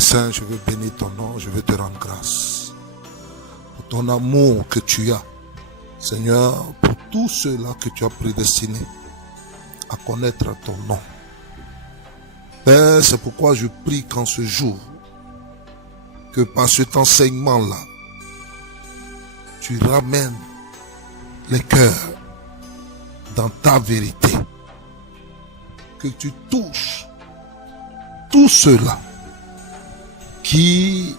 Très saint, je veux bénir ton nom, je veux te rendre grâce pour ton amour que tu as, Seigneur, pour tous ceux-là que tu as prédestinés à connaître ton nom. Père, c'est pourquoi je prie qu'en ce jour, que par cet enseignement-là, tu ramènes les cœurs dans ta vérité, que tu touches tous ceux-là qui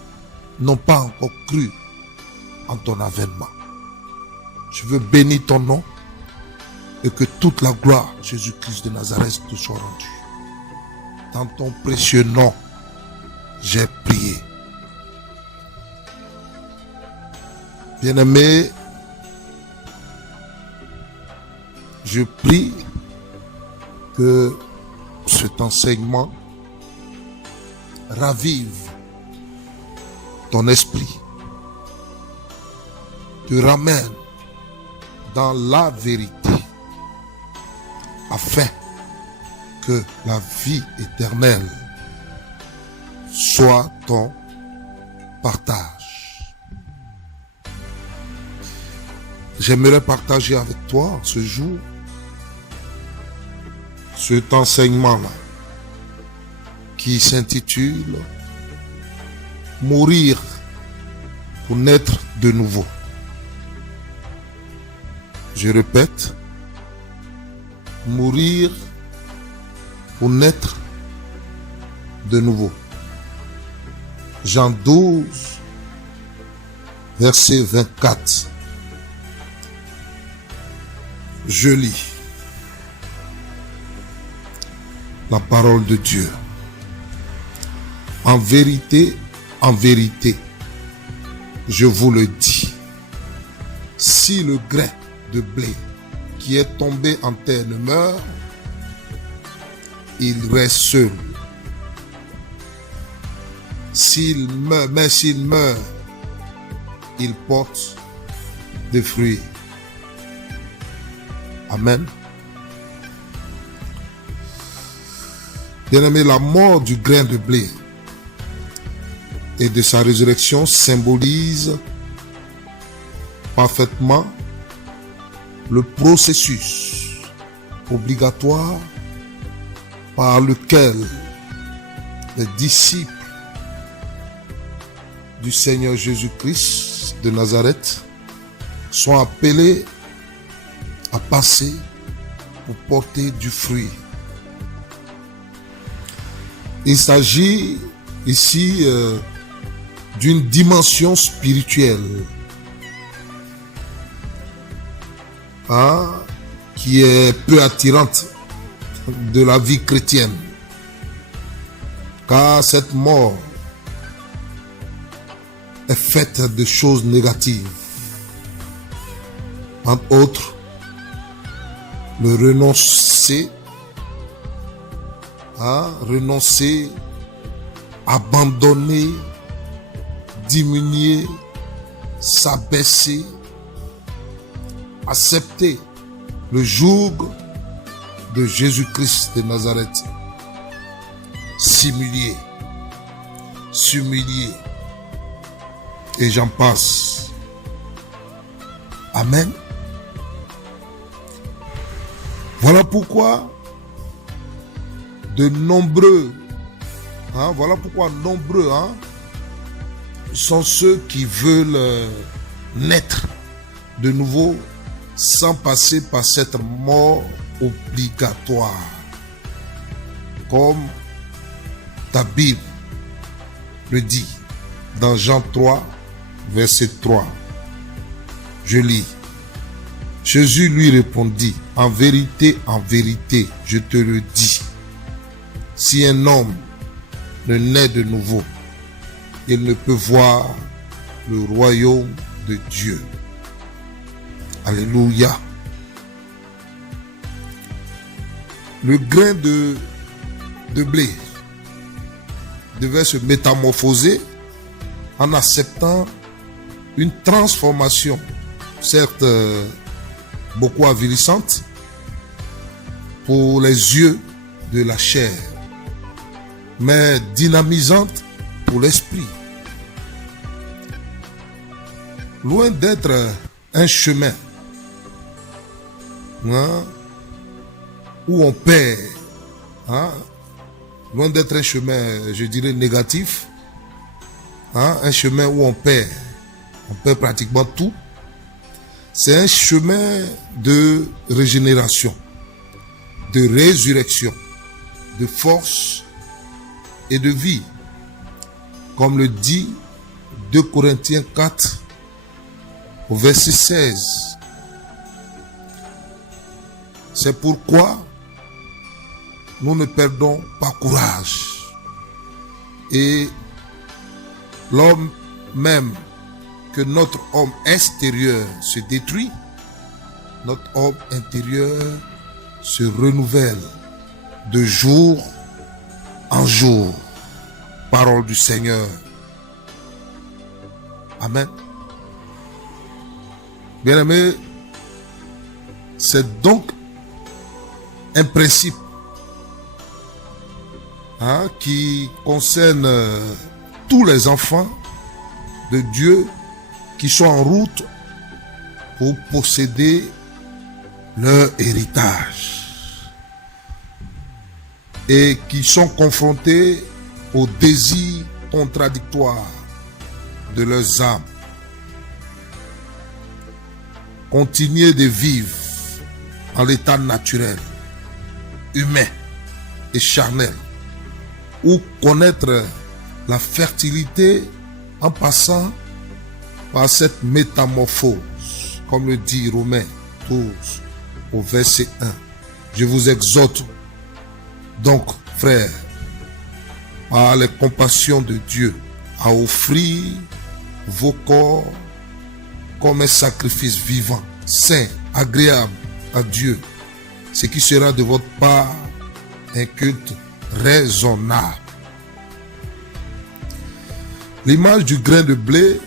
n'ont pas encore cru en ton avènement. Je veux bénir ton nom et que toute la gloire, Jésus-Christ de Nazareth, te soit rendue. Dans ton précieux nom, j'ai prié. Bien-aimé, je prie que cet enseignement ravive ton esprit, te ramène dans la vérité, afin que la vie éternelle soit ton partage. J'aimerais partager avec toi ce jour cet enseignement-là qui s'intitule « Mourir pour naître de nouveau ». Je répète, mourir pour naître de nouveau. Jean 12, verset 24. Je lis la parole de Dieu. En vérité, je vous le dis, si le grain de blé qui est tombé en terre ne meurt, il reste seul. Mais s'il meurt, il porte des fruits. Amen. Bien-aimé, la mort du grain de blé et de sa résurrection symbolise parfaitement le processus obligatoire par lequel les disciples du Seigneur Jésus-Christ de Nazareth sont appelés à passer pour porter du fruit. Il s'agit ici d'une dimension spirituelle qui est peu attirante de la vie chrétienne, car cette mort est faite de choses négatives, entre autres le renoncer, abandonner, diminuer, s'abaisser, accepter le joug de Jésus-Christ de Nazareth, s'humilier, et j'en passe. Amen. Voilà pourquoi nombreux sont ceux qui veulent naître de nouveau sans passer par cette mort obligatoire. Comme ta Bible le dit dans Jean 3, verset 3. Je lis. Jésus lui répondit, en vérité, je te le dis, si un homme ne naît de nouveau, il ne peut voir le royaume de Dieu. Alléluia. Le grain de blé devait se métamorphoser en acceptant une transformation, certes beaucoup avilissante pour les yeux de la chair, mais dynamisante pour l'esprit. Loin d'être un chemin où on perd, loin d'être un chemin, je dirais, négatif, un chemin où on perd pratiquement tout. C'est un chemin de régénération, de résurrection, de force et de vie. Comme le dit 2 Corinthiens 4 au verset 16. C'est pourquoi nous ne perdons pas courage. Et l'homme même, que notre homme extérieur se détruit, notre homme intérieur se renouvelle de jour en jour. Parole du Seigneur. Amen. Bien-aimés, c'est donc un principe qui concerne tous les enfants de Dieu qui sont en route pour posséder leur héritage et qui sont confrontés aux désirs contradictoires de leurs âmes. Continuer de vivre en l'état naturel, humain et charnel, ou connaître la fertilité en passant par cette métamorphose, comme le dit Romains 12 au verset 1. Je vous exhorte donc, frères, par les compassions de Dieu, à offrir vos corps comme un sacrifice vivant, saint, agréable à Dieu, ce qui sera de votre part un culte raisonnable. L'image du grain de blé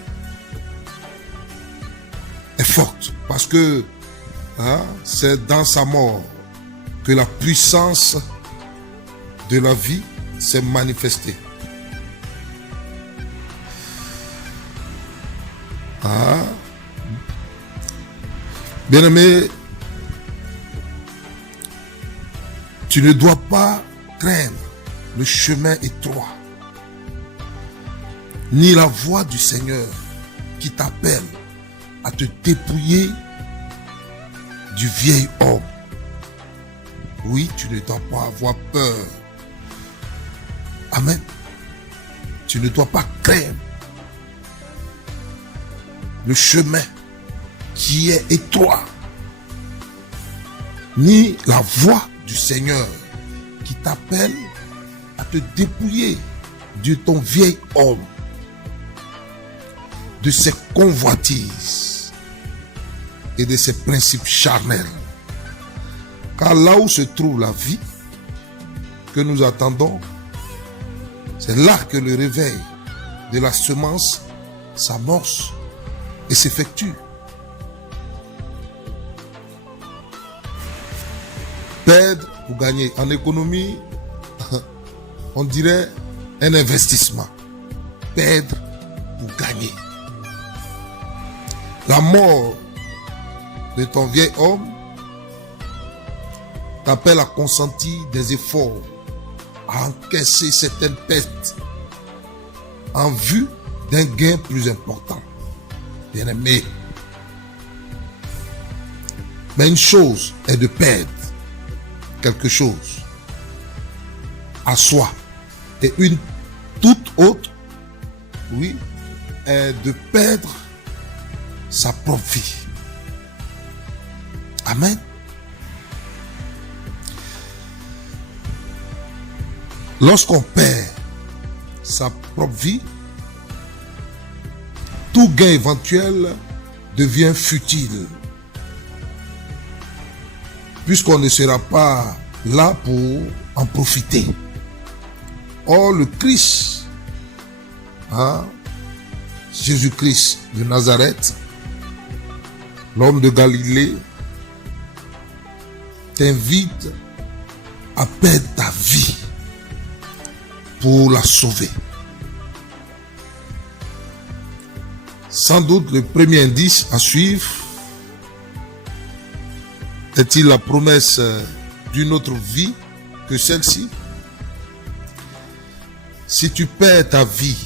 est forte parce que c'est dans sa mort que la puissance de la vie s'est manifestée. Bien-aimé, tu ne dois pas craindre le chemin étroit, ni la voix du Seigneur qui t'appelle à te dépouiller du vieil homme. Oui, tu ne dois pas avoir peur. Amen. Tu ne dois pas craindre le chemin qui est étroit, ni la voix du Seigneur qui t'appelle à te dépouiller de ton vieil homme, de ses convoitises et de ses principes charnels. Car là où se trouve la vie que nous attendons, c'est là que le réveil de la semence s'amorce et s'effectue. Perdre ou gagner. En économie, on dirait un investissement. Perdre ou gagner. La mort de ton vieil homme t'appelle à consentir des efforts, à encaisser certaines pertes en vue d'un gain plus important. Bien-aimé, mais une chose est de perdre quelque chose à soi et une toute autre, oui, est de perdre sa propre vie. Amen. Lorsqu'on perd sa propre vie, tout gain éventuel devient futile, puisqu'on ne sera pas là pour en profiter. Or, le Christ, Jésus-Christ de Nazareth, l'homme de Galilée, t'invite à perdre ta vie pour la sauver. Sans doute, le premier indice à suivre est-il la promesse d'une autre vie que celle-ci? Si tu perds ta vie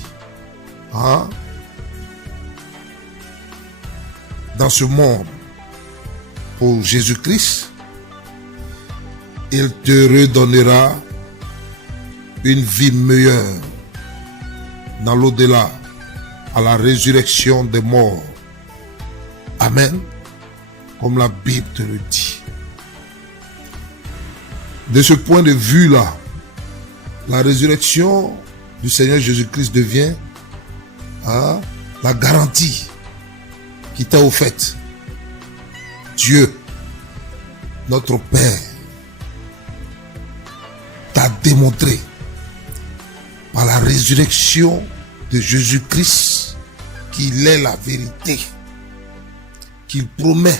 dans ce monde pour Jésus-Christ, il te redonnera une vie meilleure dans l'au-delà, à la résurrection des morts. Amen. Comme la Bible te le dit. De ce point de vue-là, la résurrection du Seigneur Jésus-Christ devient la garantie qui t'a offerte. Dieu, notre Père, t'a démontré par la résurrection de Jésus-Christ qu'il est la vérité, qu'il promet.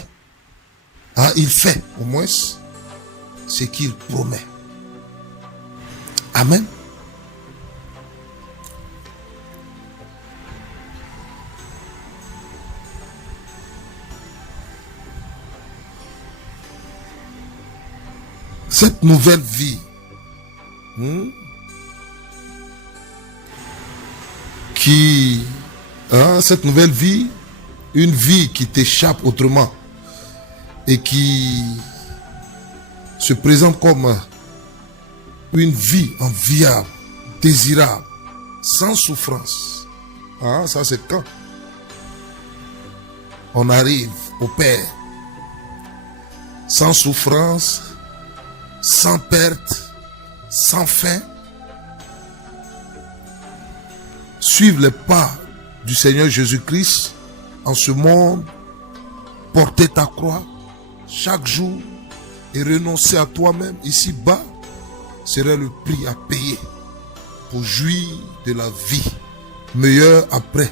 Il fait au moins ce qu'il promet. Amen. Cette nouvelle vie cette nouvelle vie, une vie qui t'échappe autrement et qui se présente comme une vie enviable, désirable, sans souffrance. Ça c'est quand on arrive au Père, sans souffrance, sans perte, sans fin. Suivre les pas du Seigneur Jésus-Christ en ce monde, porter ta croix chaque jour et renoncer à toi-même ici-bas serait le prix à payer pour jouir de la vie meilleure après,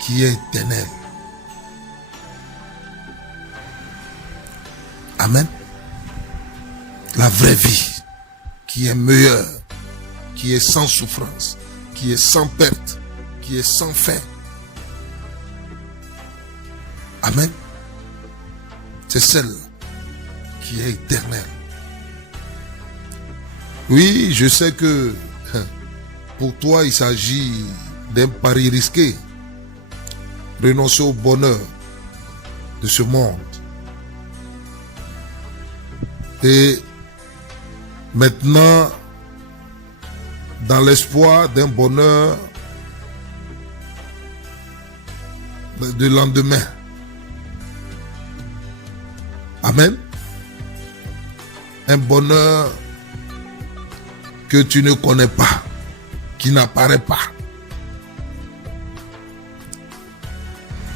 qui est éternelle. Amen. La vraie vie qui est meilleure, qui est sans souffrance, qui est sans perte, qui est sans fin. Amen. C'est celle qui est éternelle. Oui, je sais que pour toi, il s'agit d'un pari risqué. Renoncer au bonheur de ce monde. Et maintenant, dans l'espoir d'un bonheur de lendemain. Amen. Un bonheur que tu ne connais pas, qui n'apparaît pas.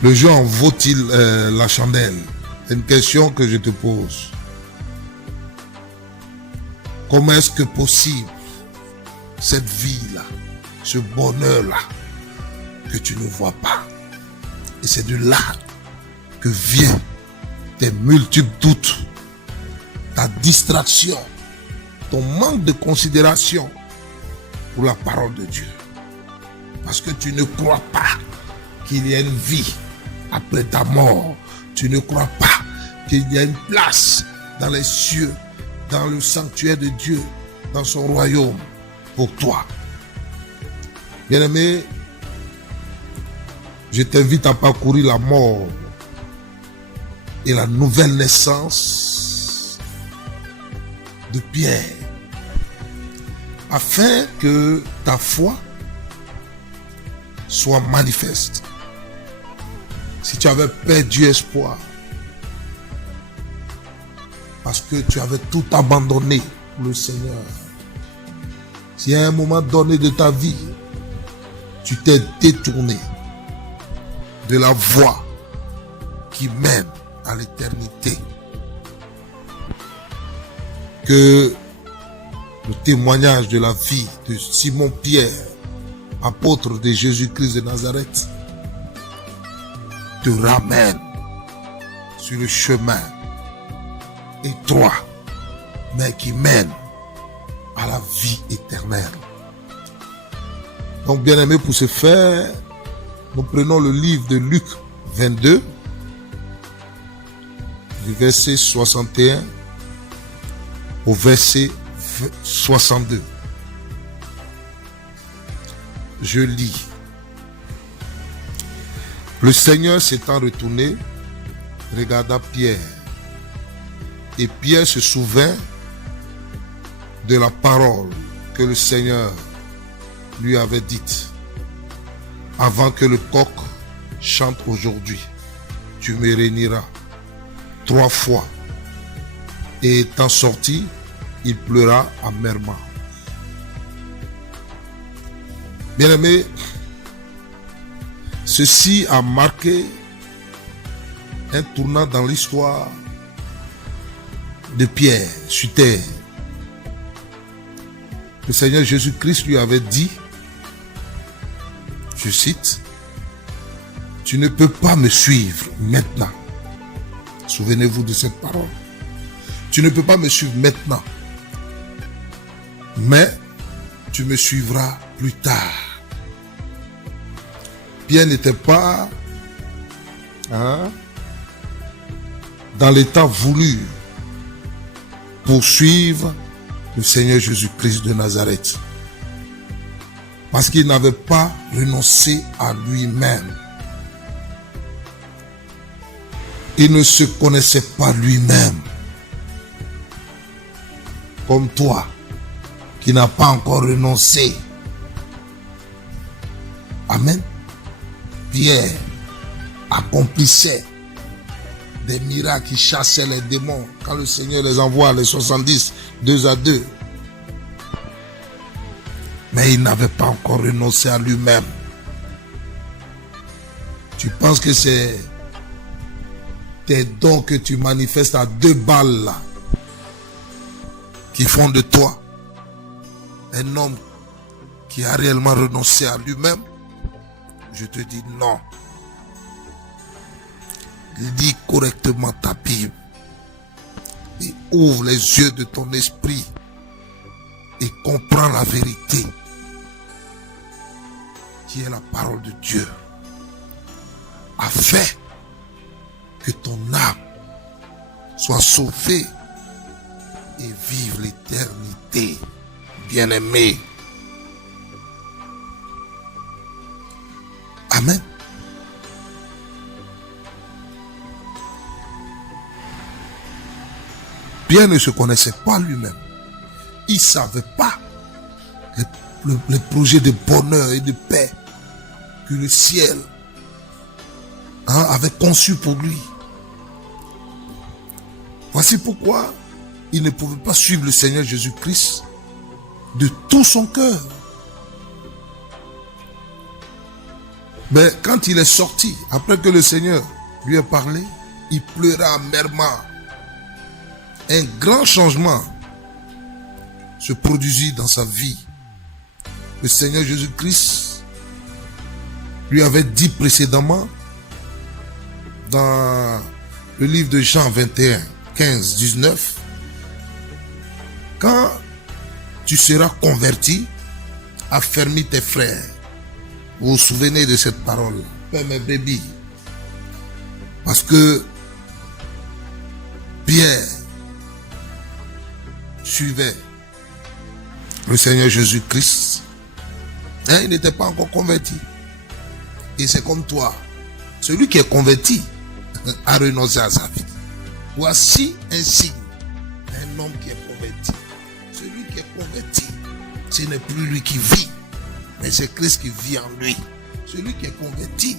Le jour en vaut-il la chandelle? C'est une question que je te pose. Comment est-ce que possible cette vie-là, ce bonheur-là, que tu ne vois pas? Et c'est de là que viennent tes multiples doutes, ta distraction, ton manque de considération pour la parole de Dieu. Parce que tu ne crois pas qu'il y a une vie après ta mort. Tu ne crois pas qu'il y a une place dans les cieux, dans le sanctuaire de Dieu, dans son royaume pour toi. Bien-aimé, je t'invite à parcourir la mort et la nouvelle naissance de Pierre, afin que ta foi soit manifeste. Si tu avais perdu espoir, parce que tu avais tout abandonné pour le Seigneur, si à un moment donné de ta vie, tu t'es détourné de la voie qui mène à l'éternité, que le témoignage de la vie de Simon-Pierre, apôtre de Jésus-Christ de Nazareth, te ramène sur le chemin étroit, mais qui mène à la vie éternelle. Donc, bien-aimé, pour ce faire, Nous prenons le livre de Luc 22, du verset 61 au verset 62. Je lis. Le Seigneur s'étant retourné, regarda Pierre. Et Pierre se souvint de la parole que le Seigneur lui avait dite. Avant que le coq chante aujourd'hui, tu me réuniras 3 fois. Et étant sorti, il pleura amèrement. Bien-aimés, ceci a marqué un tournant dans l'histoire de Pierre sur terre. Le Seigneur Jésus-Christ lui avait dit, je cite, « Tu ne peux pas me suivre maintenant. » Souvenez-vous de cette parole. Tu ne peux pas me suivre maintenant, mais tu me suivras plus tard. Pierre n'était pas dans l'état voulu pour suivre le Seigneur Jésus-Christ de Nazareth. Parce qu'il n'avait pas renoncé à lui-même. Il ne se connaissait pas lui-même. Comme toi, qui n'as pas encore renoncé. Amen. Pierre accomplissait des miracles qui chassaient les démons quand le Seigneur les envoie, les 70, 2 à 2. Mais il n'avait pas encore renoncé à lui-même. Tu penses que c'est tes dons que tu manifestes à 2 balles là, qui font de toi un homme qui a réellement renoncé à lui-même? Je te dis non. Lis correctement ta Bible et ouvre les yeux de ton esprit et comprends la vérité qui est la parole de Dieu, afin que ton âme soit sauvée et vive l'éternité. Bien-aimé. Amen. Pierre ne se connaissait pas lui-même. Il ne savait pas le projet de bonheur et de paix que le ciel avait conçu pour lui. Voici pourquoi il ne pouvait pas suivre le Seigneur Jésus-Christ de tout son cœur. Mais quand il est sorti, après que le Seigneur lui a parlé, il pleura amèrement. Un grand changement se produisit dans sa vie. Le Seigneur Jésus-Christ lui avait dit précédemment dans le livre de Jean 21, 15, 19, quand tu seras converti, affermis tes frères. Vous vous souvenez de cette parole, Père, mes bébés. Parce que Pierre suivait le Seigneur Jésus-Christ. Il n'était pas encore converti. Et c'est comme toi. Celui qui est converti a renoncé à sa vie. Voici un signe d'un homme qui est converti. Celui qui est converti, ce n'est plus lui qui vit, mais c'est Christ qui vit en lui. Celui qui est converti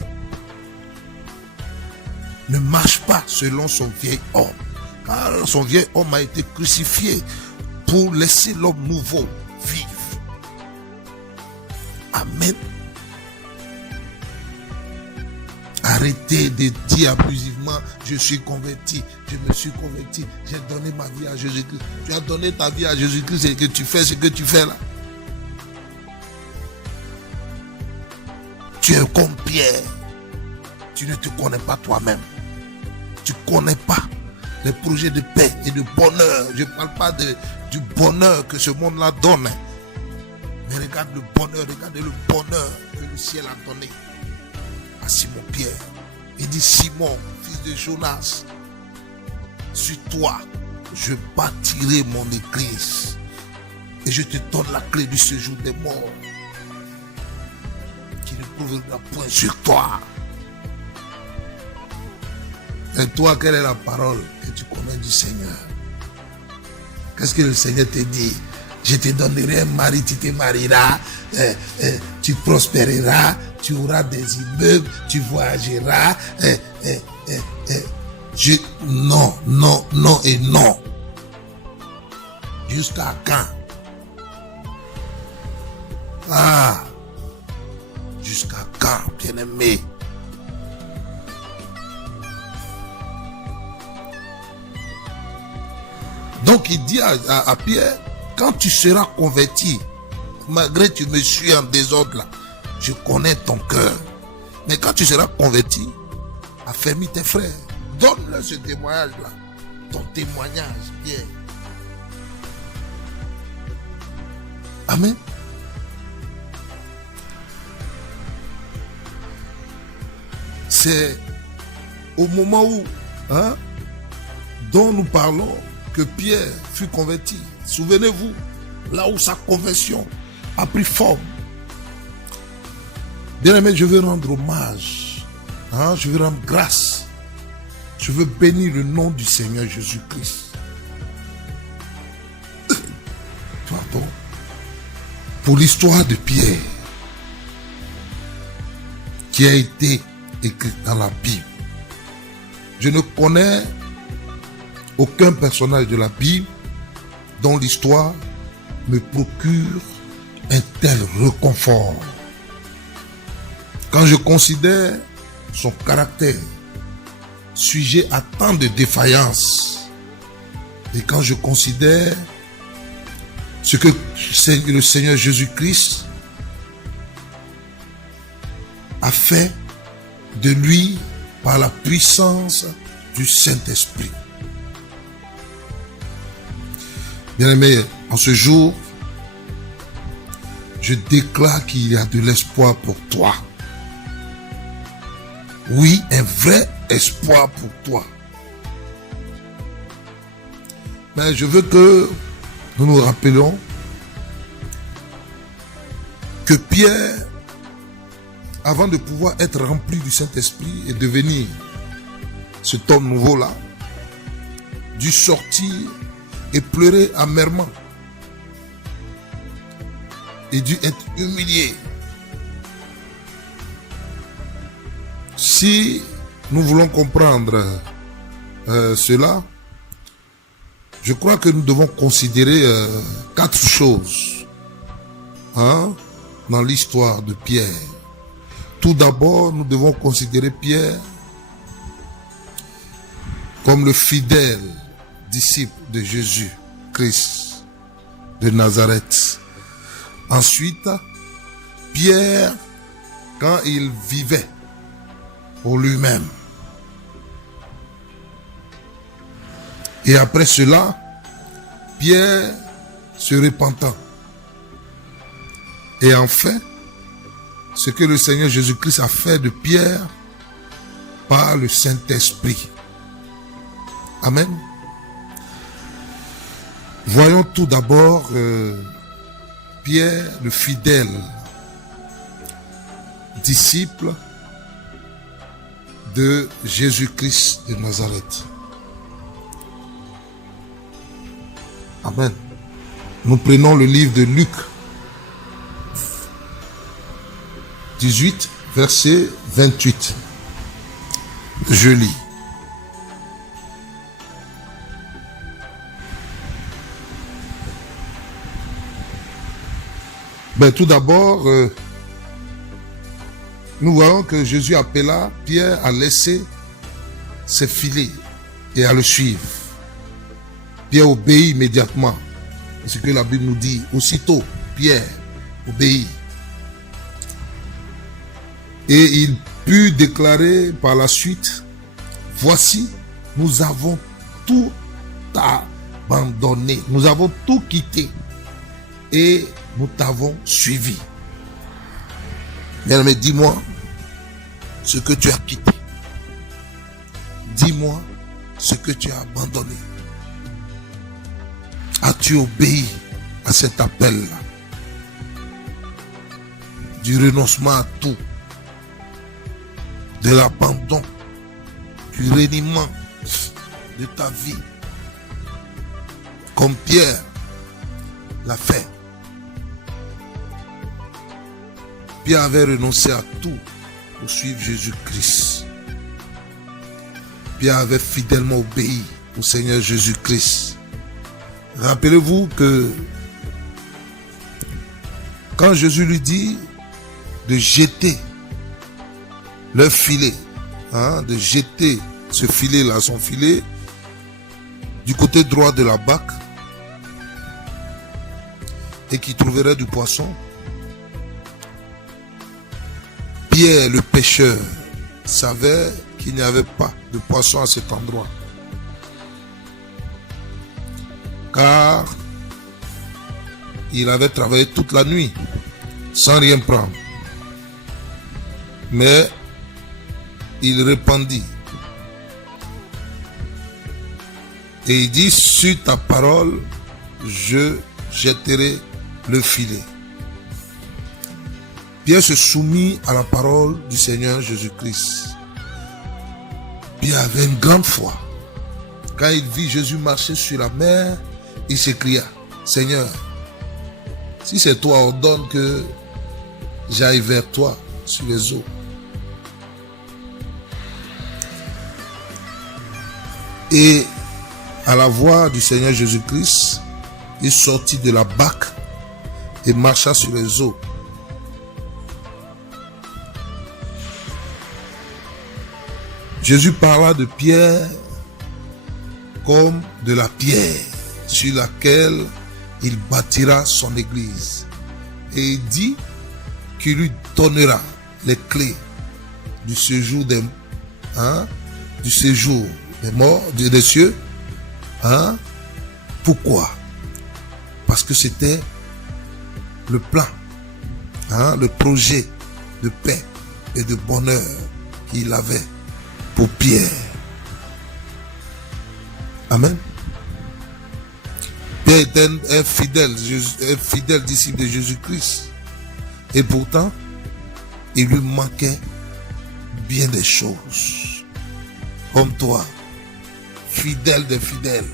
ne marche pas selon son vieil homme. Car son vieil homme a été crucifié pour laisser l'homme nouveau vivre. Amen. Arrêtez de dire abusivement, je suis converti, je me suis converti, j'ai donné ma vie à Jésus-Christ. Tu as donné ta vie à Jésus-Christ et que tu fais ce que tu fais là. Tu es comme Pierre. Tu ne te connais pas toi-même. Tu ne connais pas les projets de paix et de bonheur. Je ne parle pas du bonheur que ce monde-là donne. Mais regarde le bonheur que le ciel a donné. à Simon-Pierre. Il dit, Simon, fils de Jonas, sur toi, je bâtirai mon église et je te donne la clé du séjour des morts qui ne proviendra point sur toi. Et toi, quelle est la parole que tu connais du Seigneur? Qu'est-ce que le Seigneur te dit? Je te donnerai un mari, tu te marieras, tu prospéreras, tu auras des immeubles, tu voyageras. Non, non, non et non. Jusqu'à quand? Ah, jusqu'à quand, bien-aimé? Donc il dit à Pierre, quand tu seras converti, malgré que tu me suis en désordre là, je connais ton cœur. Mais quand tu seras converti, affermis tes frères. Donne-leur ce témoignage-là. Ton témoignage, Pierre. Amen. C'est au moment où, dont nous parlons, que Pierre fut converti. Souvenez-vous, là où sa conversion a pris forme. Bien aimé, je veux rendre hommage. Je veux rendre grâce. Je veux bénir le nom du Seigneur Jésus-Christ. Pardon. Pour l'histoire de Pierre, qui a été écrite dans la Bible. Je ne connais aucun personnage de la Bible dont l'histoire me procure un tel réconfort. Quand je considère son caractère sujet à tant de défaillances, et quand je considère ce que le Seigneur Jésus-Christ a fait de lui par la puissance du Saint-Esprit. Bien-aimé, en ce jour, je déclare qu'il y a de l'espoir pour toi. Oui, un vrai espoir pour toi. Mais je veux que nous nous rappelions que Pierre, avant de pouvoir être rempli du Saint-Esprit et devenir cet homme nouveau-là, dut sortir et pleurer amèrement. Et dut être humilié. Si nous voulons comprendre cela, je crois que nous devons considérer 4 choses dans l'histoire de Pierre. Tout d'abord, nous devons considérer Pierre comme le fidèle disciple de Jésus-Christ de Nazareth. Ensuite, Pierre, quand il vivait pour lui-même. Et après cela, Pierre se repentant. Et enfin, ce que le Seigneur Jésus-Christ a fait de Pierre par le Saint-Esprit. Amen. Voyons tout d'abord Pierre, le fidèle disciple de Jésus-Christ de Nazareth. Amen. Nous prenons le livre de Luc 18, verset 28. Je lis. Tout d'abord, nous voyons que Jésus appela Pierre à laisser ses filets et à le suivre. Pierre obéit immédiatement. C'est ce que la Bible nous dit. Aussitôt, Pierre obéit. Et il put déclarer par la suite, voici, nous avons tout abandonné. Nous avons tout quitté. Et nous t'avons suivi. Bien-aimé, dis-moi, ce que tu as quitté. Dis-moi ce que tu as abandonné. As-tu obéi à cet appel-là? Du renoncement à tout, de l'abandon, du reniement de ta vie, comme Pierre l'a fait. Pierre avait renoncé à tout pour suivre Jésus-Christ. Pierre avait fidèlement obéi au Seigneur Jésus-Christ. Rappelez-vous que quand Jésus lui dit de jeter leur filet, de jeter ce filet-là, son filet, du côté droit de la barque, et qu'il trouverait du poisson, Pierre, le pêcheur, savait qu'il n'y avait pas de poisson à cet endroit. Car il avait travaillé toute la nuit sans rien prendre. Mais il répondit. Et il dit, sur ta parole, je jetterai le filet. Pierre se soumit à la parole du Seigneur Jésus-Christ. Pierre avait une grande foi. Quand il vit Jésus marcher sur la mer, il s'écria, Seigneur, si c'est toi, ordonne que j'aille vers toi sur les eaux. Et à la voix du Seigneur Jésus-Christ, il sortit de la barque et marcha sur les eaux. Jésus parla de Pierre comme de la pierre sur laquelle il bâtira son église. Et il dit qu'il lui donnera les clés du séjour des morts, des cieux. Pourquoi? Parce que c'était le plan, le projet de paix et de bonheur qu'il avait pour Pierre. Amen. Pierre était un fidèle disciple de Jésus-Christ. Et pourtant, il lui manquait bien des choses. Comme toi, fidèle des fidèles.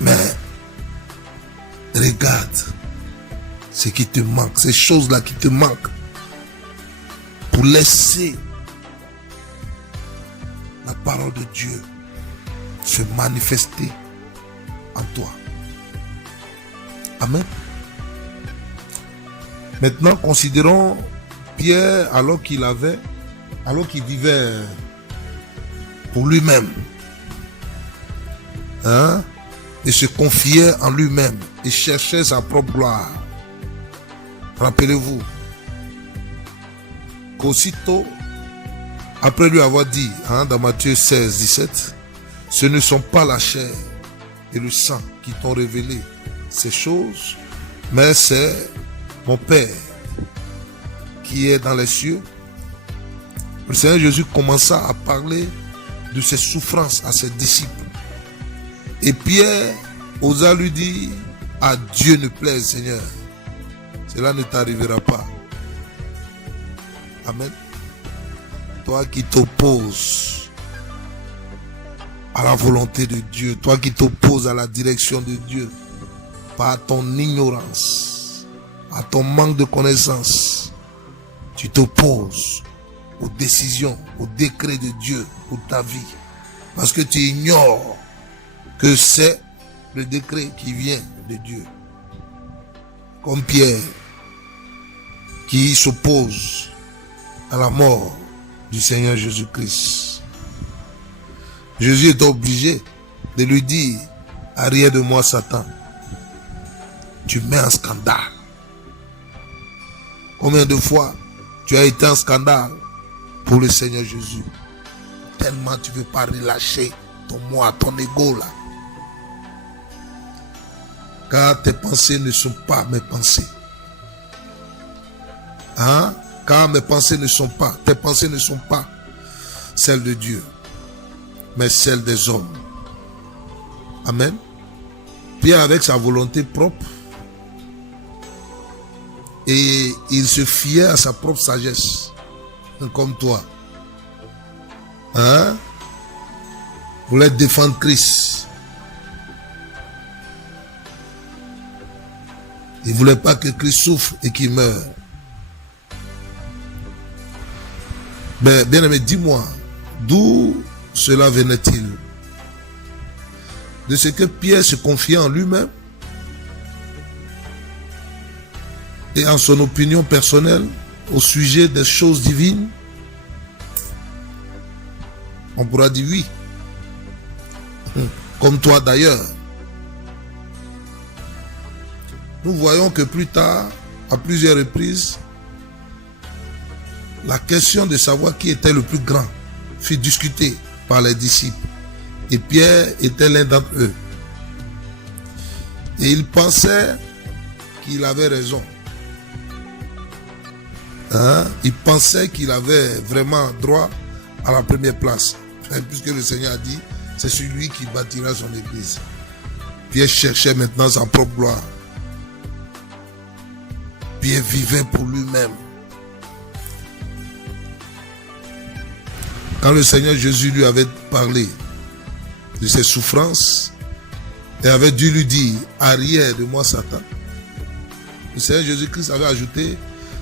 Mais regarde ce qui te manque, ces choses-là qui te manquent, pour laisser la parole de Dieu se manifester en toi. Amen. Maintenant, considérons Pierre alors qu'il vivait pour lui-même, et se confiait en lui-même et cherchait sa propre gloire. Rappelez-vous qu'aussitôt, après lui avoir dit, dans Matthieu 16, 17, ce ne sont pas la chair et le sang qui t'ont révélé ces choses, mais c'est mon Père qui est dans les cieux. Le Seigneur Jésus commença à parler de ses souffrances à ses disciples. Et Pierre osa lui dire, à Dieu ne plaise, Seigneur, cela ne t'arrivera pas. Amen. Toi qui t'opposes à la volonté de Dieu, toi qui t'opposes à la direction de Dieu, par ton ignorance, à ton manque de connaissance, tu t'opposes aux décisions, aux décrets de Dieu pour ta vie. Parce que tu ignores que c'est le décret qui vient de Dieu. Comme Pierre, qui s'oppose à la mort du Seigneur Jésus-Christ. Jésus est obligé de lui dire, arrière de moi Satan, tu mets en scandale. Combien de fois tu as été en scandale pour le Seigneur Jésus? Tellement tu ne veux pas relâcher ton moi, ton ego là. Car tes pensées ne sont pas mes pensées. Car mes pensées ne sont pas, tes pensées ne sont pas celles de Dieu, mais celles des hommes. Amen. Pierre avec sa volonté propre, et il se fiait à sa propre sagesse, comme toi. Hein? Voulait défendre Christ. Il ne voulait pas que Christ souffre et qu'il meure. Mais bien aimé, dis-moi, d'où cela venait-il? De ce que Pierre se confiait en lui-même et en son opinion personnelle au sujet des choses divines? On pourra dire oui. Comme toi d'ailleurs. Nous voyons que plus tard, à plusieurs reprises, la question de savoir qui était le plus grand fut discutée par les disciples. Et Pierre était l'un d'entre eux. Et il pensait qu'il avait raison. Hein? Il pensait qu'il avait vraiment droit à la première place. Puisque le Seigneur a dit, c'est celui qui bâtira son église. Pierre cherchait maintenant sa propre gloire. Pierre vivait pour lui-même. Quand le Seigneur Jésus lui avait parlé de ses souffrances et avait dû lui dire, arrière de moi Satan, le Seigneur Jésus-Christ avait ajouté,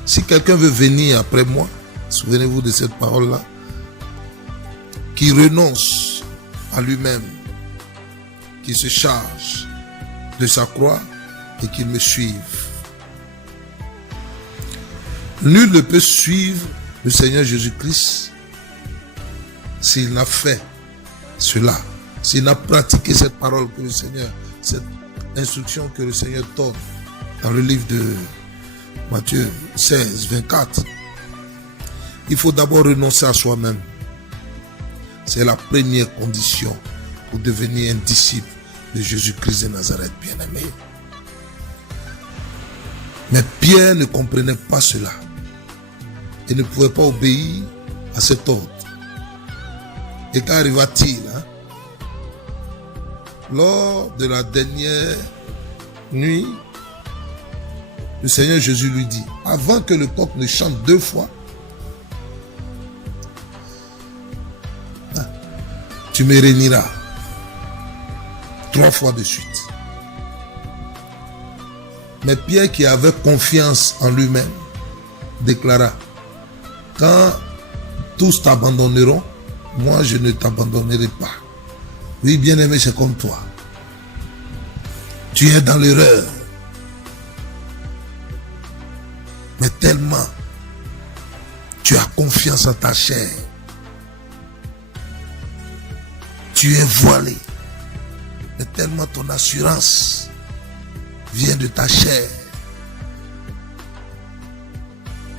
si quelqu'un veut venir après moi, souvenez-vous de cette parole-là, qui renonce à lui-même, qui se charge de sa croix et qu'il me suive. Nul ne peut suivre le Seigneur Jésus-Christ s'il n'a fait cela, s'il n'a pratiqué cette parole que le Seigneur, cette instruction que le Seigneur donne dans le livre de Matthieu 16, 24. Il faut d'abord renoncer à soi-même. C'est la première condition pour devenir un disciple de Jésus-Christ de Nazareth, bien-aimé. Mais Pierre ne comprenait pas cela. Il ne pouvait pas obéir à cet ordre. Et qu'arriva-t-il? Lors de la dernière nuit, le Seigneur Jésus lui dit, avant que le coq ne chante 2 fois, tu me réuniras 3 fois de suite. Mais Pierre, qui avait confiance en lui-même, déclara, quand tous t'abandonneront, moi je ne t'abandonnerai pas. Oui, bien-aimé, c'est comme toi. Tu es dans l'erreur. Mais tellement tu as confiance en ta chair. Tu es voilé. Mais tellement ton assurance vient de ta chair.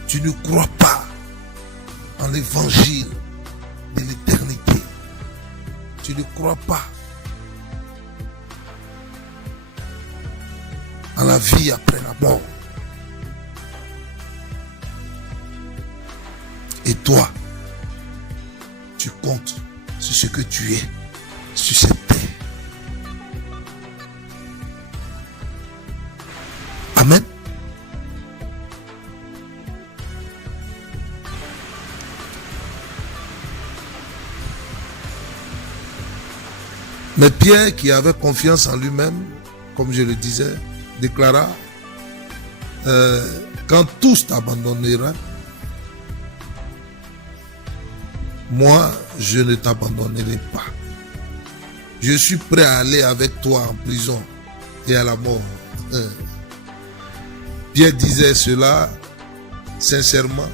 Tu ne crois pas en l'évangile de l'éternité. Tu ne crois pas en la vie après la mort. Et toi, tu comptes sur ce que tu es sur cette terre. Amen. Mais Pierre, qui avait confiance en lui-même, comme je le disais, déclara, quand tous t'abandonneront, moi, je ne t'abandonnerai pas. Je suis prêt à aller avec toi en prison et à la mort. Pierre disait cela sincèrement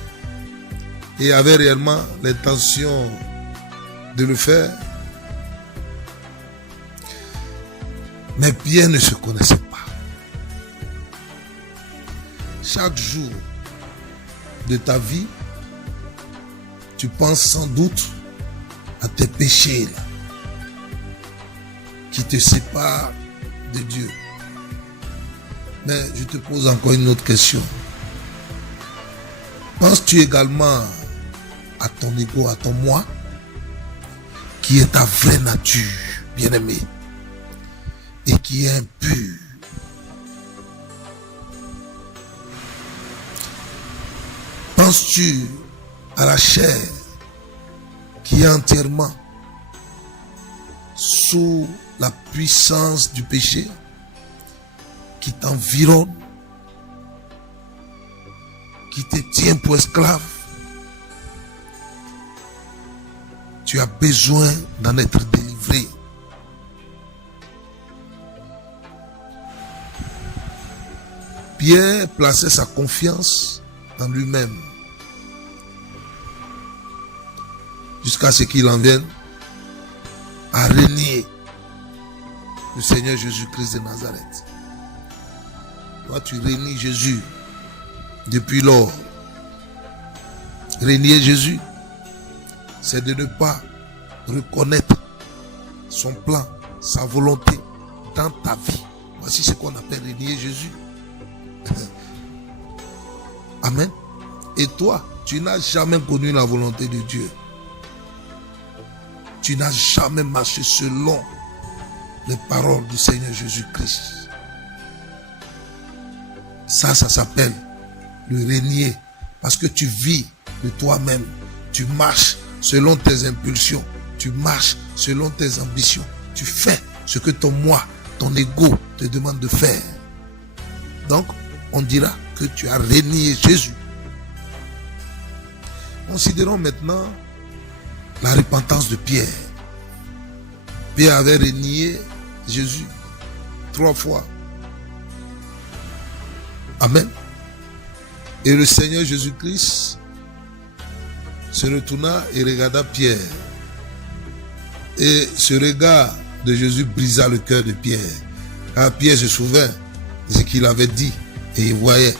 et avait réellement l'intention de le faire. Mais Pierre ne se connaissait pas. Chaque jour de ta vie, tu penses sans doute à tes péchés là, qui te séparent de Dieu. Mais je te pose encore une autre question. Penses-tu également à ton ego, à ton moi, qui est ta vraie nature, bien-aimé, et qui est impur? Penses-tu à la chair qui est entièrement sous la puissance du péché, qui t'environne, qui te tient pour esclave? Tu as besoin d'en être délivré. Pierre plaçait sa confiance en lui-même jusqu'à ce qu'il en vienne à renier le Seigneur Jésus-Christ de Nazareth. Toi, tu renies Jésus depuis lors. Renier Jésus, c'est de ne pas reconnaître son plan, sa volonté dans ta vie. Voici ce qu'on appelle renier Jésus. Amen. Et toi, tu n'as jamais connu la volonté de Dieu. Tu n'as jamais marché selon les paroles du Seigneur Jésus-Christ. Ça s'appelle le renier. Parce que tu vis de toi-même. Tu marches selon tes impulsions. Tu marches selon tes ambitions. Tu fais ce que ton moi, ton ego te demande de faire. Donc, on dira que tu as renié Jésus. Considérons maintenant la repentance de Pierre. Pierre avait renié Jésus 3 fois. Amen. Et le Seigneur Jésus-Christ se retourna et regarda Pierre. Et ce regard de Jésus brisa le cœur de Pierre. Car Pierre se souvint de ce qu'il avait dit. Et il voyait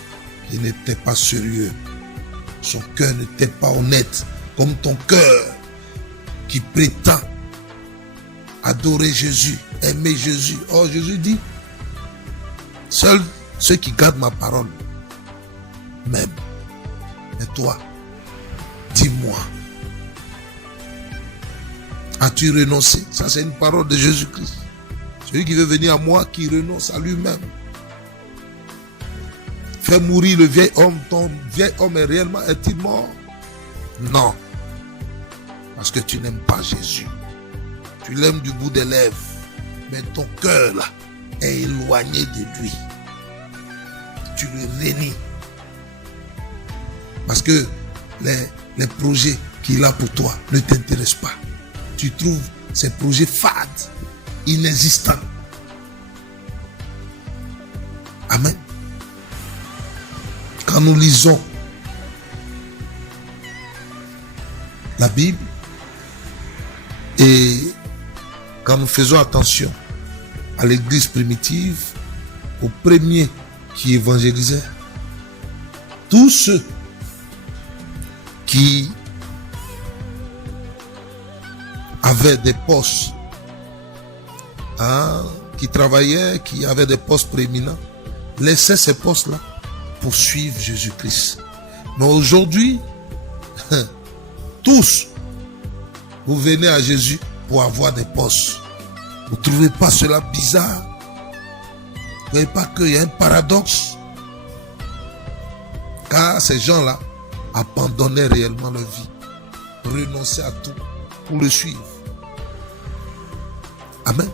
qu'il n'était pas sérieux. Son cœur n'était pas honnête. Comme ton cœur qui prétend adorer Jésus, aimer Jésus. Or Jésus dit, seuls ceux qui gardent ma parole m'aiment. Mais toi, dis-moi, as-tu renoncé? Ça, c'est une parole de Jésus-Christ. Celui qui veut venir à moi, qui renonce à lui-même. Fais mourir le vieil homme. Ton vieil homme est-il mort? Non. Parce que tu n'aimes pas Jésus. Tu l'aimes du bout des lèvres. Mais ton cœur là est éloigné de lui. Tu le renies. Parce que les projets qu'il a pour toi ne t'intéressent pas. Tu trouves ces projets fades, inexistants. Amen. Quand nous lisons la Bible et quand nous faisons attention à l'église primitive, aux premiers qui évangélisaient, tous ceux qui avaient des postes, qui travaillaient, qui avaient des postes prééminents, laissaient ces postes-là pour suivre Jésus-Christ. Mais aujourd'hui, tous, vous venez à Jésus pour avoir des postes. Vous ne trouvez pas cela bizarre? Vous ne voyez pas qu'il y a un paradoxe? Car ces gens-là abandonnaient réellement leur vie, renonçaient à tout pour le suivre. Amen.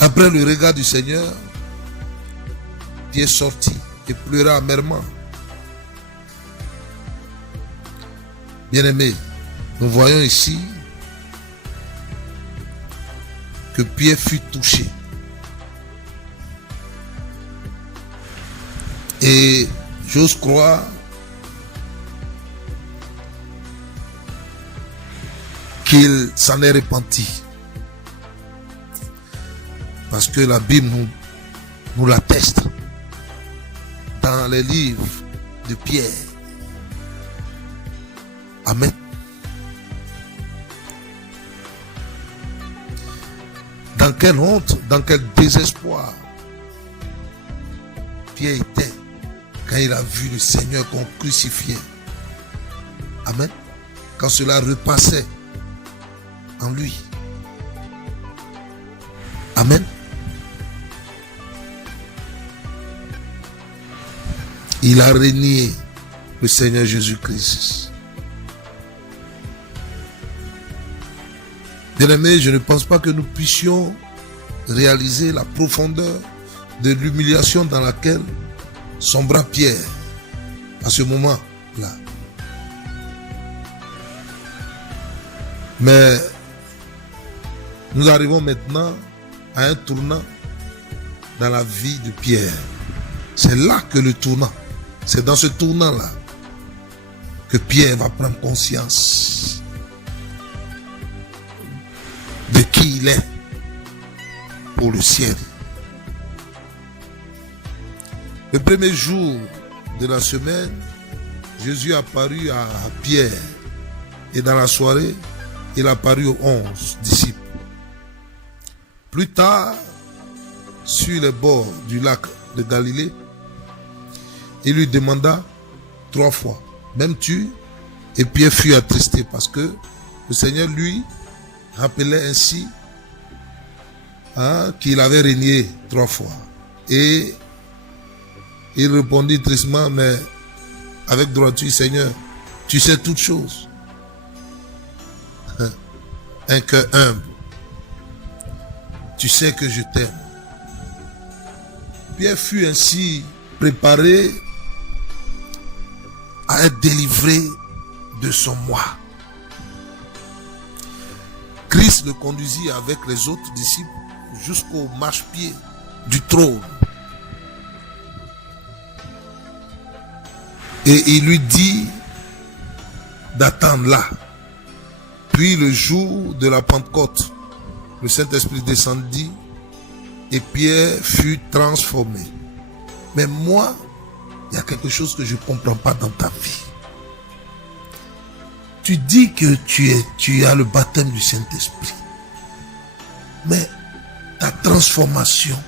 Après le regard du Seigneur, Pierre sortit et pleura amèrement. Bien-aimés, nous voyons ici que Pierre fut touché. Et j'ose croire qu'il s'en est repenti. Parce que la Bible nous l'atteste dans les livres de Pierre. Amen. Dans quelle honte, dans quel désespoir Pierre était quand il a vu le Seigneur qu'on crucifiait. Amen. Quand cela repassait en lui. Amen. Il a renié le Seigneur Jésus-Christ. Bien-aimés, je ne pense pas que nous puissions réaliser la profondeur de l'humiliation dans laquelle sombra Pierre à ce moment-là. Mais nous arrivons maintenant à un tournant dans la vie de Pierre. C'est là que le tournant, c'est dans ce tournant-là que Pierre va prendre conscience de qui il est pour le ciel. Le premier jour de la semaine, Jésus apparut à Pierre et dans la soirée, il apparut aux 11 disciples. Plus tard, sur les bords du lac de Galilée, il lui demanda 3 fois, m'aimes-tu? Et Pierre fut attristé parce que le Seigneur lui rappelait ainsi qu'il avait régné 3 fois. Et il répondit tristement, mais avec droiture, Seigneur, tu sais toutes choses. Un cœur humble. Tu sais que je t'aime. Pierre fut ainsi préparé à être délivré de son moi. Christ le conduisit avec les autres disciples jusqu'au marchepied du trône. Et il lui dit d'attendre là. Puis le jour de la Pentecôte, le Saint-Esprit descendit et Pierre fut transformé. Mais moi, il y a quelque chose que je ne comprends pas dans ta vie. Tu dis que tu as le baptême du Saint-Esprit. Mais ta transformation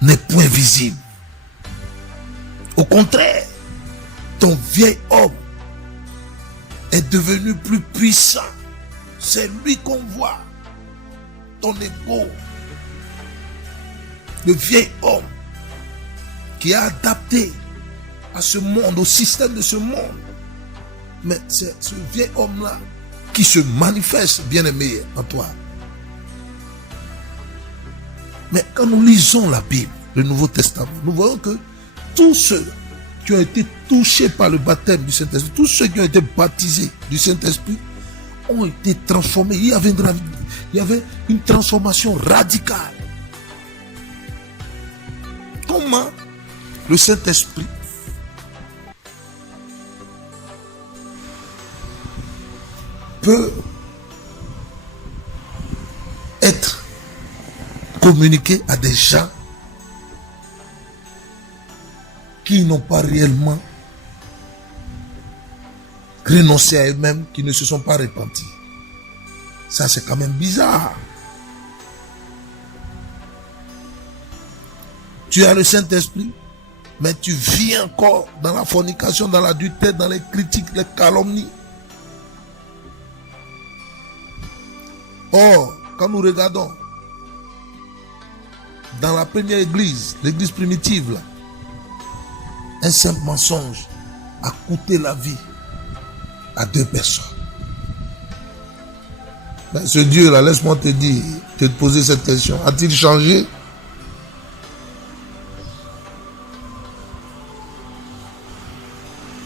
n'est point visible. Au contraire, ton vieil homme est devenu plus puissant. C'est lui qu'on voit. Ton ego. Le vieil homme qui est adapté à ce monde, au système de ce monde. Mais c'est ce vieil homme-là qui se manifeste, bien-aimé, en toi. Mais quand nous lisons la Bible, le Nouveau Testament, nous voyons que tous ceux qui ont été touchés par le baptême du Saint-Esprit, tous ceux qui ont été baptisés du Saint-Esprit, ont été transformés. Il y avait une transformation radicale. Comment le Saint-Esprit peut être communiqué à des gens qui n'ont pas réellement renoncé à eux-mêmes, qui ne se sont pas repentis. Ça, c'est quand même bizarre. Tu as le Saint-Esprit, mais tu vis encore dans la fornication, dans l'adultère, dans les critiques, les calomnies. Or, quand nous regardons dans la première église, l'église primitive, là, un simple mensonge a coûté la vie à 2 personnes. Mais ce Dieu-là, laisse-moi te dire, te poser cette question. A-t-il changé?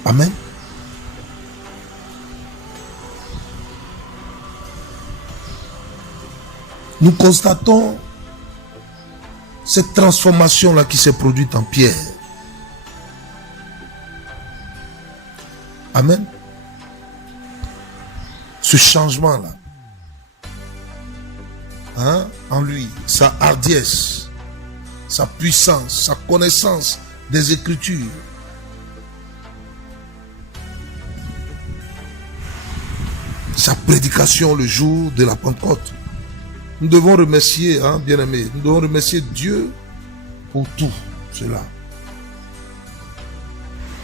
Amen. Nous constatons cette transformation-là qui s'est produite en Pierre. Amen. Ce changement-là, en lui, sa hardiesse, sa puissance, sa connaissance des Écritures. Sa prédication le jour de la Pentecôte. Nous devons remercier, bien-aimés, nous devons remercier Dieu pour tout. cela.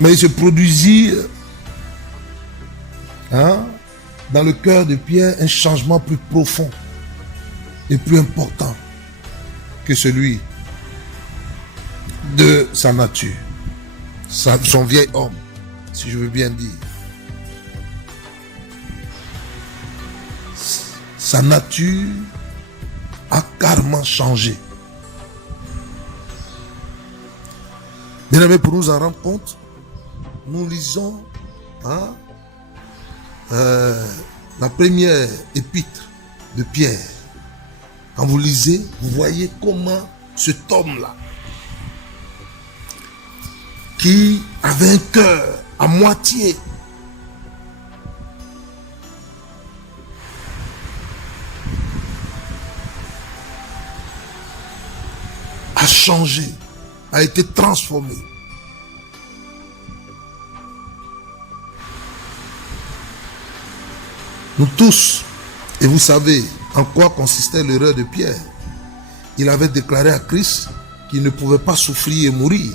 Mais il se produisit dans le cœur de Pierre un changement plus profond et plus important que celui de sa nature, son vieil homme, si je veux bien dire. Sa nature a carrément changé. Bien aimé, pour nous en rendre compte, nous lisons la première épître de Pierre. Quand vous lisez, vous voyez comment cet homme-là, qui avait un cœur à moitié a changé, a été transformé. Nous tous, et vous savez en quoi consistait l'erreur de Pierre. Il avait déclaré à Christ qu'il ne pouvait pas souffrir et mourir.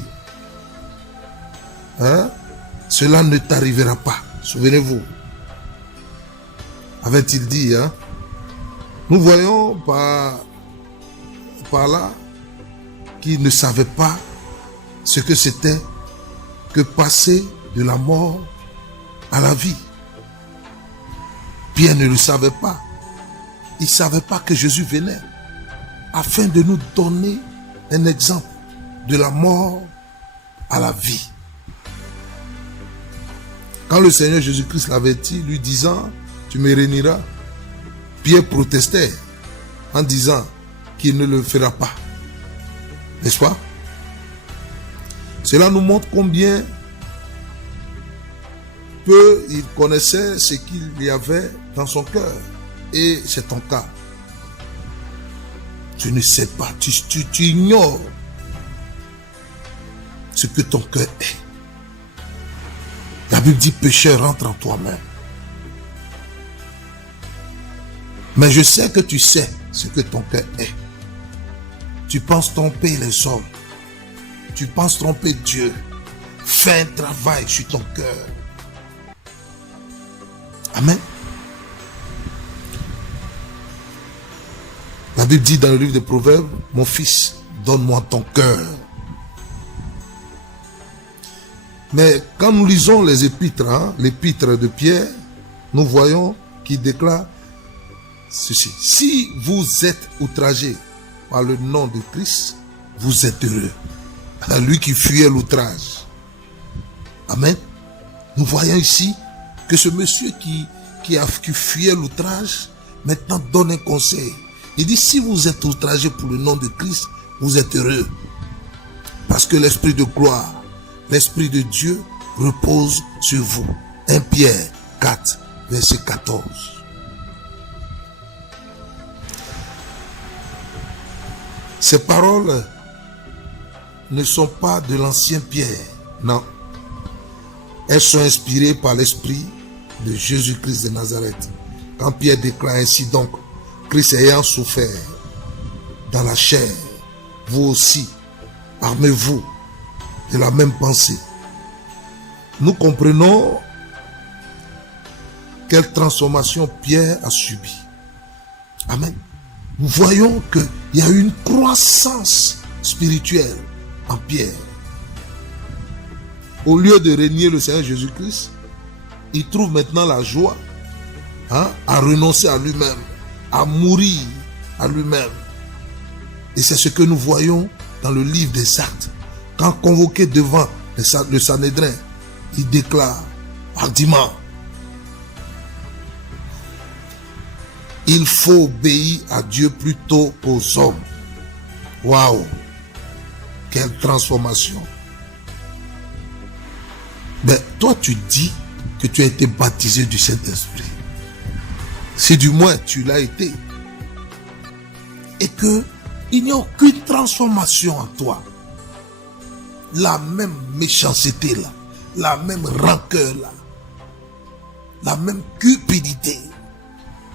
Cela ne t'arrivera pas. Souvenez-vous. Avait-il dit. Nous voyons par là qu'il ne savait pas ce que c'était que passer de la mort à la vie. Pierre ne le savait pas. Il ne savait pas que Jésus venait afin de nous donner un exemple de la mort à la vie. Quand le Seigneur Jésus-Christ l'avertit, lui disant « Tu me réuniras », Pierre protestait en disant qu'il ne le fera pas. N'est-ce pas? Cela nous montre combien peu il connaissait ce qu'il y avait dans son cœur. Et c'est ton cas. Tu ne sais pas, tu ignores ce que ton cœur est. La Bible dit pécheur, rentre en toi-même. Mais je sais que tu sais ce que ton cœur est. Tu penses tromper les hommes. Tu penses tromper Dieu. Fais un travail sur ton cœur. Amen. La Bible dit dans le livre des Proverbes, mon fils, donne-moi ton cœur. Mais quand nous lisons les épîtres, l'épître de Pierre, nous voyons qu'il déclare ceci. Si vous êtes outragé par le nom de Christ, vous êtes heureux. Lui qui fuyait l'outrage. Amen. Nous voyons ici que ce monsieur qui fuyait l'outrage, maintenant donne un conseil. Il dit, si vous êtes outragé pour le nom de Christ, vous êtes heureux. Parce que l'Esprit de gloire, l'Esprit de Dieu repose sur vous. 1 Pierre 4, verset 14. Ces paroles ne sont pas de l'ancien Pierre, non. Elles sont inspirées par l'Esprit de Jésus-Christ de Nazareth. Quand Pierre déclare ainsi donc, Christ ayant souffert dans la chair, vous aussi, armez-vous de la même pensée. Nous comprenons quelle transformation Pierre a subie. Amen. Nous voyons qu'il y a eu une croissance spirituelle en Pierre. Au lieu de régner le Seigneur Jésus-Christ, il trouve maintenant la joie à renoncer à lui-même, à mourir à lui-même. Et c'est ce que nous voyons dans le livre des Actes. Quand convoqué devant le Sanhédrin, il déclare hardiment, il faut obéir à Dieu plutôt qu'aux hommes. Waouh! Quelle transformation! Mais toi, tu dis que tu as été baptisé du Saint-Esprit. Si du moins tu l'as été. Et qu'il n'y a aucune transformation en toi. La même méchanceté là, la même rancœur là, la même cupidité,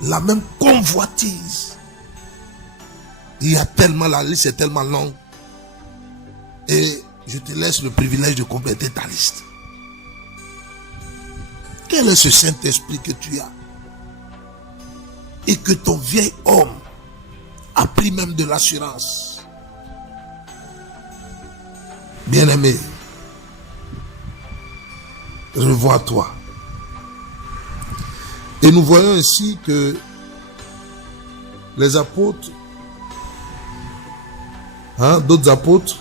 la même convoitise. Il y a tellement, la liste est tellement longue. Et je te laisse le privilège de compléter ta liste. Quel est ce Saint-Esprit que tu as? Et que ton vieil homme a pris même de l'assurance. Bien-aimé, revois-toi. Et nous voyons ainsi que les apôtres, d'autres apôtres,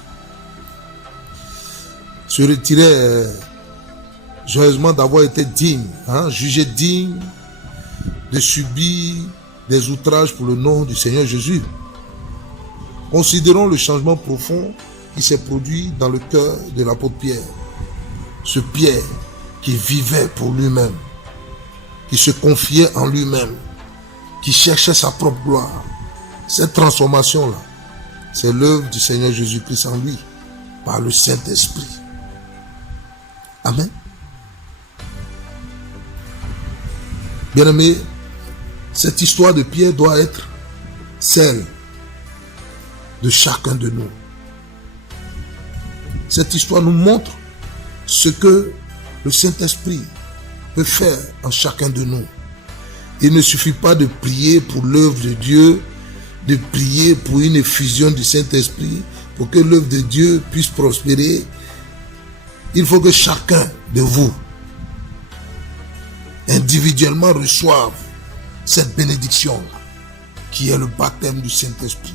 se retiraient joyeusement d'avoir été dignes, jugés dignes de subir des outrages pour le nom du Seigneur Jésus. Considérons le changement profond qui s'est produit dans le cœur de l'apôtre Pierre. Ce Pierre qui vivait pour lui-même, qui se confiait en lui-même, qui cherchait sa propre gloire. Cette transformation-là, c'est l'œuvre du Seigneur Jésus-Christ en lui, par le Saint-Esprit. Amen. Bien-aimés, cette histoire de Pierre doit être celle de chacun de nous. Cette histoire nous montre ce que le Saint-Esprit peut faire en chacun de nous. Il ne suffit pas de prier pour l'œuvre de Dieu, de prier pour une effusion du Saint-Esprit, pour que l'œuvre de Dieu puisse prospérer. Il faut que chacun de vous, individuellement, reçoive cette bénédiction qui est le baptême du Saint-Esprit.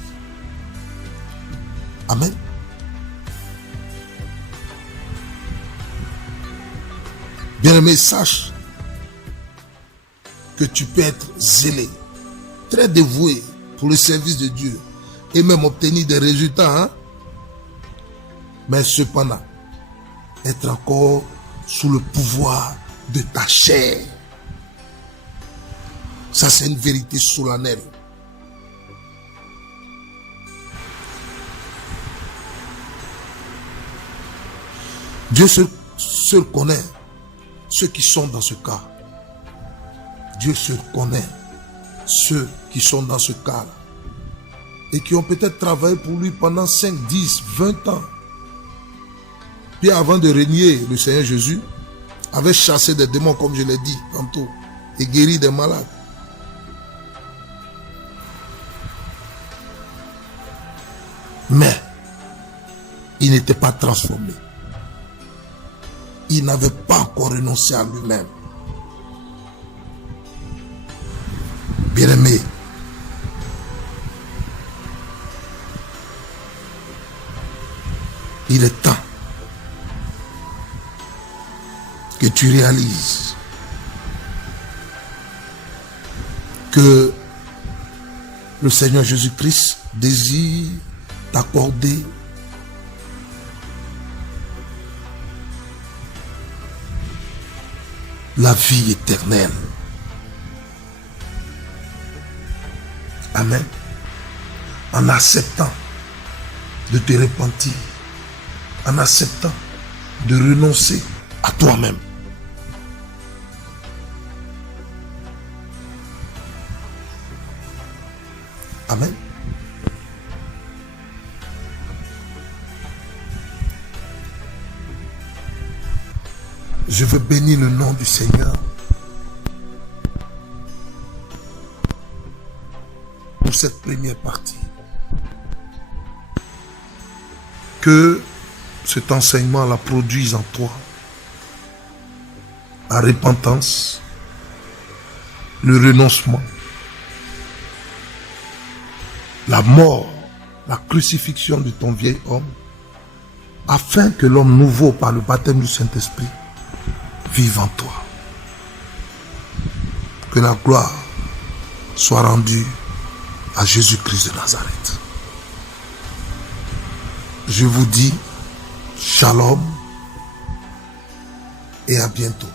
Amen. Bien-aimé, sache que tu peux être zélé, très dévoué pour le service de Dieu et même obtenir des résultats, mais cependant, être encore sous le pouvoir de ta chair. Ça, c'est une vérité solennelle. Dieu seul connaît ceux qui sont dans ce cas. Dieu seul connaît ceux qui sont dans ce cas-là et qui ont peut-être travaillé pour lui pendant 5, 10, 20 ans. Puis avant de régner, le Seigneur Jésus avait chassé des démons, comme je l'ai dit tantôt, et guéri des malades. Mais il n'était pas transformé. Il n'avait pas encore renoncé à lui-même. Bien-aimé, il est temps que tu réalises que le Seigneur Jésus-Christ désire t'accorder la vie éternelle. Amen. En acceptant de te repentir, en acceptant de renoncer à toi-même. Amen. Je veux bénir le nom du Seigneur pour cette première partie. Que cet enseignement la produise en toi la repentance, le renoncement, la mort, la crucifixion de ton vieil homme, afin que l'homme nouveau par le baptême du Saint-Esprit vive en toi. Que la gloire soit rendue à Jésus-Christ de Nazareth. Je vous dis shalom et à bientôt.